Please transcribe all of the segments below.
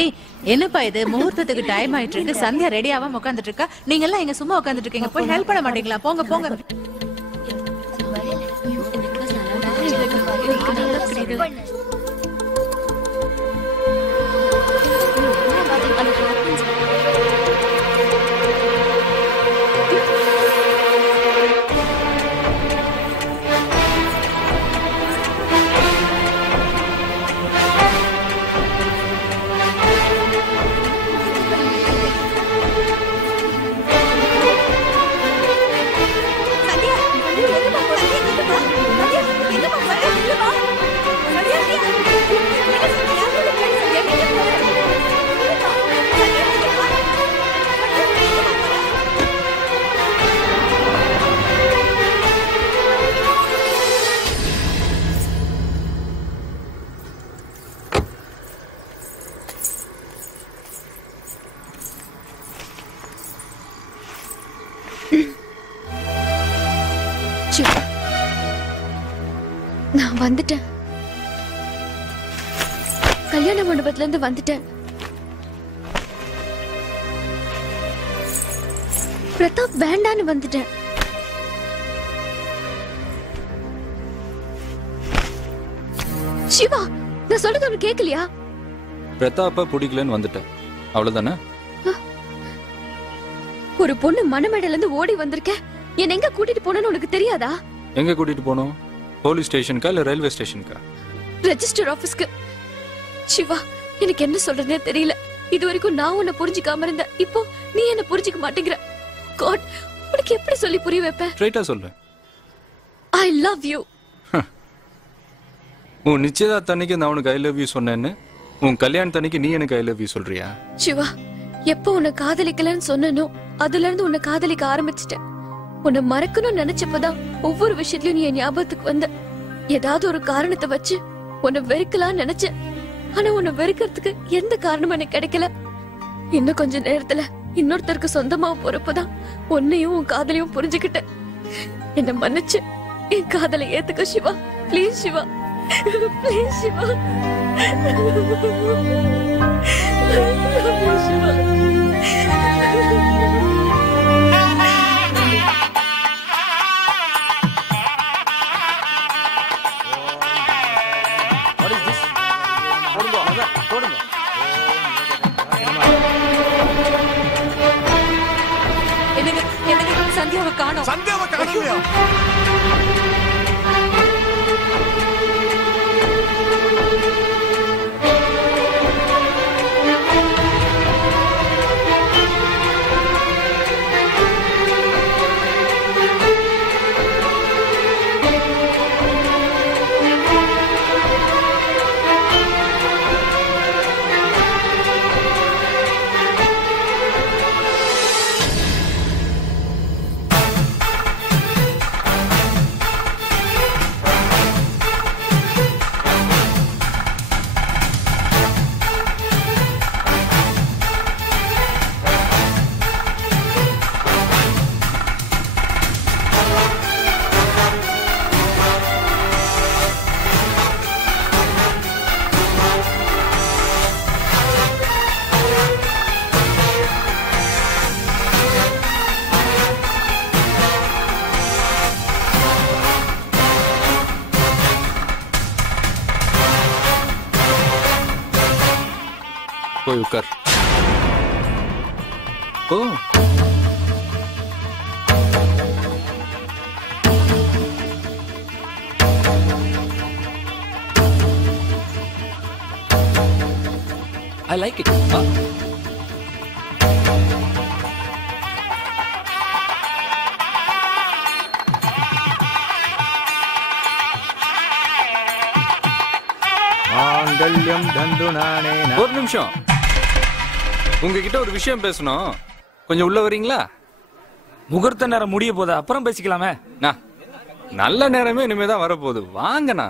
ஏய் என்னப்பா இது முகூர்த்தத்துக்கு டைம் ஆயிட்டு இருக்கு. சந்தியா ரெடி ஆகாம உட்காந்துட்டு இருக்கா. நீங்க எல்லாம் இங்க சும்மா உட்காந்துட்டு இருக்கீங்க. போய் ஹெல்ப் பண்ண மாட்டீங்களா? போங்க போங்க. நான் வந்துட்டேன். கல்யாண மண்டபத்துல இருந்து வந்துட்டேன். பிரதாப் வேண்டான்னு வந்துட்டேன். சிவா, நான் சொல்றது உனக்கு கேட்கலையா? பிரதாப்ப பிடிக்கலன்னு வந்துட்டேன், அவ்வளவுதானே? ஒரு பொண்ணு மணமேடையில இருந்து ஓடி வந்திருக்க. என்ன எங்க கூட்டிட்டு போனேன்னு உனக்கு தெரியாதா? எங்க கூட்டிட்டு போனோம்? போலீஸ் ஸ்டேஷனுக்கா இல்ல ரயில்வே ஸ்டேஷனுக்கா? ரெஜிஸ்டர் ஆபீஸ்க்கு. சிவா, எனக்கு என்ன சொல்றதுனே தெரியல. இது வரைக்கும் நான் உன்னை புரிஞ்சுக்காம இருந்த, இப்போ நீ என்ன புரிஞ்சுக்க மாட்டேங்கிற. காட், உனக்கு எப்படி சொல்லி புரிய வைப்பேன்? ஸ்ட்ரைட்டா சொல்லு. I love you. உன் நிச்சயதார்த்தன்னைக்கு நான் உனக்கு ஐ லவ் யூ சொன்னேன்னு உன் கல்யாணத்தன்னைக்கு நீ எனக்கு ஐ லவ் யூ சொல்றியா? சிவா, எப்போ உன்னை காதலிக்கலன்னு சொன்னனோ அதுல இருந்து உன்னை காதலிக்க ஆரம்பிச்சிட்டேன். உன்னை மறக்கணும்னு நினைச்சப்பதான் ஒவ்வொரு விஷயத்திலயும் நீ என் ஞாபகத்துக்கு வந்த. ஏதாவது ஒரு காரணத்தை வச்சு உன்னை வெறுக்கலாம்னு நினைச்சேன். ஆனா உன்னை வெறுக்கிறதுக்கு எந்த காரணமும் எனக்கு கிடைக்கல. இன்னும் கொஞ்ச நேரத்துல இன்னொருத்தருக்கு சொந்தமா போறப்பதான் உன்னையும் உன் காதலையும் புரிஞ்சுக்கிட்டேன். என்ன மன்னிச்சு என் காதலை ஏத்துக்க சிவா. Please Siva, please Siva. சிவா, சந்தியாவை காணோம். சந்தியாவை காணோம்யா? போய் உட்கார். ஓ, I like it. ஒரு நிமிஷம், உங்ககிட்ட ஒரு விஷயம் பேசணும். கொஞ்சம் உள்ள வரீங்களா? முகூர்த்த நேரம் முடிய போதா, அப்புறம் பேசிக்கலாமே. நல்ல நேரமே இனிமேதான் வரப்போகுது, வாங்கண்ணா.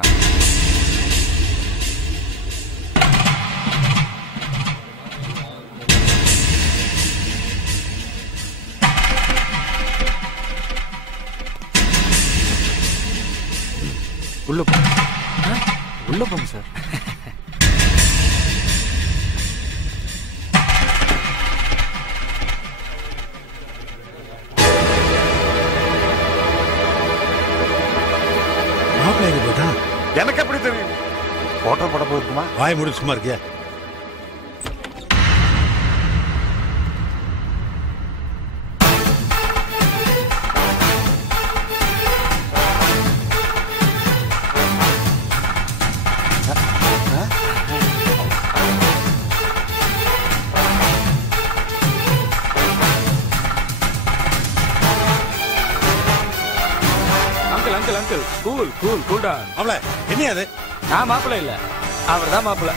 உள்ள போங்க சார். வாய் மூடி சும்மா இருக்கியா? அங்கிள் கூல் கூல் கூல்டா. அவள என்ன அது? நான் மாப்பிள்ள இல்ல, அவர் தான் மாப்பிள்ள.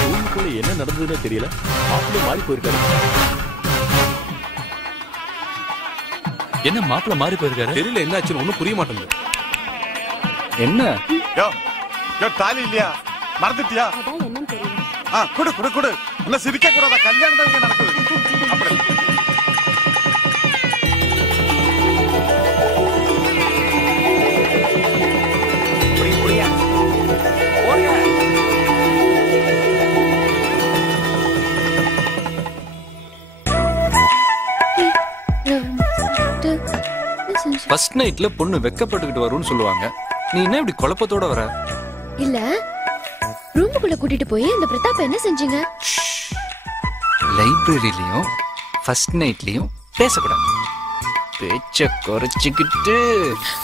ரூமுக்குள்ள என்ன நடந்ததுன்னே தெரியல. மாப்பிள்ள மாறி போயிருக்காரு. என்ன மாப்பிள்ள மாறி போயிருக்காரு? தெரியல என்ன ஆச்சுன்னு ஒன்னும் புரிய மாட்டேங்குது. என்ன யோ யோ தாலி இல்லையா? மறந்துட்டியா? குடு குடு குடு. என்ன சிரிக்க கூடாதா? கல்யாணம் தான் இங்க நடக்குது. அப்படி ஃபர்ஸ்ட் நைட்ல பொண்ணு வெக்கப்பட்டுக்கிட்டு வரும்னு சொல்லுவாங்க. நீ என்ன இப்படி குழப்பத்தோட வர? இல்ல ரூமுக்குள்ள கூட்டிட்டு போய் அந்த பிரதாப் என்ன செஞ்சீங்க? லைப்ரரியிலயும் ஃபர்ஸ்ட் நைட்லயும் பேசக்கூடாது. பேச்ச குறைச்சிக்கிட்டு.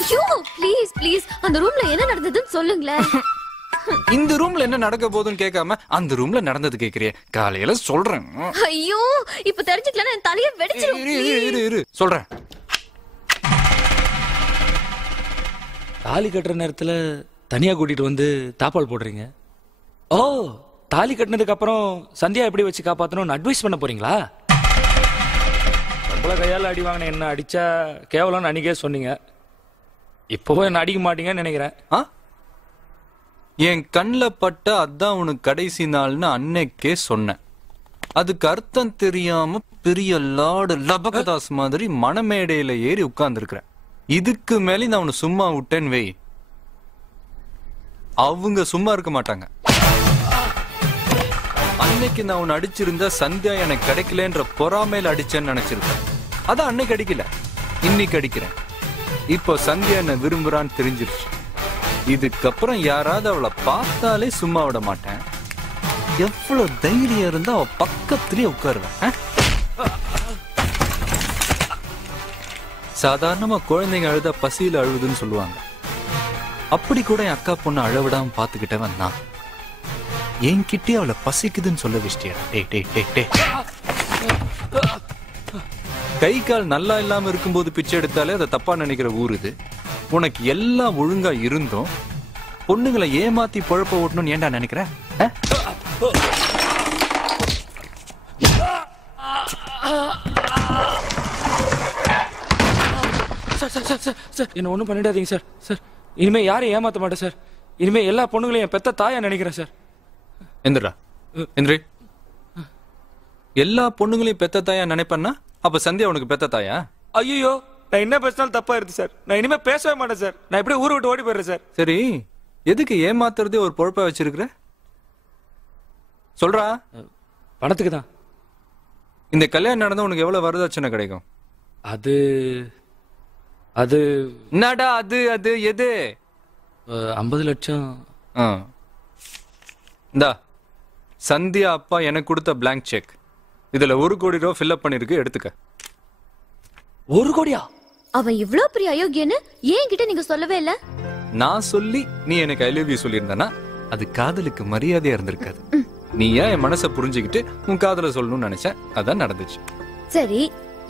ஐயோ ப்ளீஸ் ப்ளீஸ் அந்த ரூம்ல என்ன நடந்ததுன்னு சொல்லுங்களேன். இந்த ரூம்ல என்ன நடக்க போகுதுன்னு கேட்காம அந்த ரூம்ல நடந்தது கேக்குறியே. காலையில சொல்றேன். ஐயோ இப்ப தெரிஞ்சுக்கலாம் என் தலைய வெடிச்சிரும். இரு சொல்றேன். தாலி கட்டுற நேரத்துல தனியா கூட்டிட்டு வந்து தாப்பால் போடுறீங்க. ஓ, தாலி கட்டினதுக்கு அப்புறம் சந்தியா எப்படி வச்சு காப்பாத்தணும்னு அட்வைஸ் பண்ண போறீங்களா? நம்மள கையால அடி வாங்கின என்ன அடிச்சா கேவலம்னு அன்னைக்கே சொன்னீங்க. இப்போவும் என்ன அடிக்க மாட்டீங்கன்னு நினைக்கிறேன். என் கண்ணில் பட்ட அதான் உனக்கு கடைசி நாள்னு அன்னைக்கே சொன்னேன். அதுக்கு அர்த்தம் தெரியாம பெரிய லார்டு லபகதாஸ் மாதிரி மணமேடையில ஏறி உட்கார்ந்துருக்கிறேன். இதுக்கு மேலே நான் உன்னை சும்மா விட்டேன்னு வை, அவங்க சும்மா இருக்க மாட்டாங்க. அன்னைக்கு நான் உன்னை அடிச்சிருந்தா சந்தியா எனக்கு கிடைக்கலன்ற பொறாமையில அடிச்சேன்னு நினைச்சிருக்கேன். அதான் அன்னைக்கு அடிக்கல, இன்னைக்கு அடிக்கிறேன். இப்போ சந்தியா என்ன விரும்புறான்னு தெரிஞ்சிருச்சு. இதுக்கப்புறம் யாராவது அவளை பார்த்தாலே சும்மா விட மாட்டேன். எவ்வளவு தைரியம் இருந்தா அவ பக்கத்திலேயே உட்காருவேன். சாதாரணமா குழந்தைங்க அழுதா பசியில அழுதுன்னு சொல்லுவாங்க. அப்படி கூட என் அக்கா பொண்ணு அழவிடாம பாத்துக்கிட்டவன் நான். என்கிட்டே அவளை பசிக்குதுன்னு சொல்ல வச்சிட்டியா? கை கால் நல்லா இல்லாம இருக்கும்போது பிச்சை எடுத்தாலே அதை தப்பா நினைக்கிற ஊர் இது. உனக்கு எல்லாம் ஒழுங்கா இருந்தும் பொண்ணுங்களை ஏமாத்தி பொழப்ப ஓட்டணும்னு ஏன்டா நினைக்கிற? சார் என்ன ஒண்ணும் பண்ணிடாதீங்க சார். சார் இனிமே யாரையும் ஏமாத்த மாட்டேன் சார். இனிமே எல்லா பொண்ணுங்களையும் என் பெத்த தாயா நினைக்கிறேன் சார். எந்திரா எந்திரி. எல்லா பொண்ணுங்களையும் பெத்த தாயா நினைப்பேன்னா அப்ப சந்தியா உனக்கு பெத்த தாயா? ஐயோ, நான் என்ன பேசினாலும் தப்பா இருக்கு சார். நான் இனிமே பேசவே மாட்டேன் சார். நான் இப்படியே ஊரை விட்டு ஓடி போயிடுறேன் சார். சரி, எதுக்கு ஏமாத்துறதே ஒரு பொழப்பா வச்சிருக்கிற? சொல்றா. பணத்துக்கு தான். இந்த கல்யாணம் நடந்தா உனக்கு எவ்வளவு வரதட்சணை கிடைக்கும்? அது அது என்னடா அது அது எது? 50 லட்சம். இந்தா சந்தியா அப்பா எனக்கு கொடுத்த பிளாங்க் செக். இதுல 1 கோடி ரூபாய் ஃபில் அப் பண்ணிருக்கு, எடுத்துக்க. 1 கோடியா? அவன் இவ்ளோ பெரிய அயோக்கியன்னு ஏன் கிட்ட நீங்க சொல்லவே இல்ல? நான் சொல்லி நீ எனக்கு ஐ லவ் யூ சொல்லியிருந்தானா அது காதலுக்கு மரியாதையா இருந்திருக்காது. நீ ஏன் என் மனசை புரிஞ்சுக்கிட்டு உன் காதலை சொல்லணும்னு நினைச்சேன், அதான் நடந்துச்சு. சரி,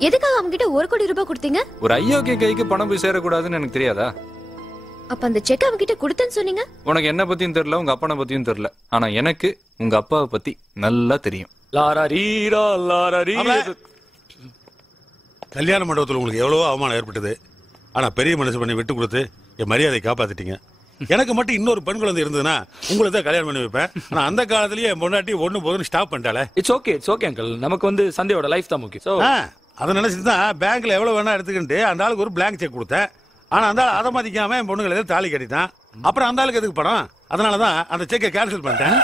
எதுக்காக அவங்க கிட்ட 1 கோடி ரூபாய் கொடுத்தீங்க? ஒரு ஐயோக்கிய கைக்கு பணம் போய் சேரக்கூடாதுன்னு எனக்கு தெரியாதா? அப்ப அந்த செக் அவங்க கிட்ட கொடுத்தேன்னு சொன்னீங்க. உனக்கு என்ன பத்தியும் தெரியல, உங்க அப்பனை பத்தியும் தெரியல. ஆனா எனக்கு உங்க அப்பாவை பத்தி நல்லா தெரியும். கல்யாண மண்டபத்தில் உங்களுக்கு எவ்வளவோ அவமானம் ஏற்பட்டது. ஆனா பெரிய மனசு பண்ணி விட்டு கொடுத்து என் மரியாதை காப்பாத்திட்டீங்க. எனக்கு மட்டும் இன்னொரு பெண் குழந்தை இருந்ததுன்னா உங்களை தான் கல்யாணம் பண்ணி வைப்பேன். ஆனா அந்த காலத்திலேயே என் பொண்டாட்டி ஒண்ணு போதுன்னு ஸ்டாப் பண்ணிட்டாலே. It's okay uncle. நமக்கு வந்து சந்தியாவோட லைஃப் தான் முக்கியம். அதை நினைச்சிட்டு தான் பேங்க்ல எவ்வளவு வேணா எடுத்துக்கிட்டு அந்த ஆளுக்கு ஒரு பிளாங்க் செக் கொடுத்தேன். ஆனா அந்த ஆள் அதை மதிக்காம என் பொண்ணுங்களை எதாவது தாலி கட்டிட்டான். அப்புறம் அந்த ஆளுக்கு எதுக்கு பணம்? அதனாலதான் அந்த செக்கை கேன்சல் பண்ணிட்டேன்.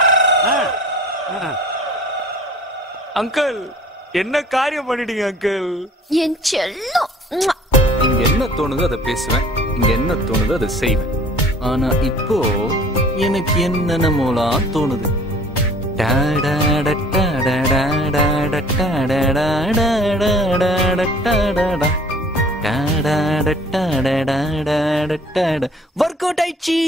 அங்கிள், என்ன காரியம் பண்ணிட்டீங்க அங்கிள்? என் செல்லம். இங்க என்ன தோணுதோ அதை பேசுவேன், இங்க என்ன தோணுதோ அதை செய்வேன். ஆனா இப்போ எனக்கு என்னென்னமோலாம் தோணுது. ஒர்க் அவுட் ஆயிடுச்சு.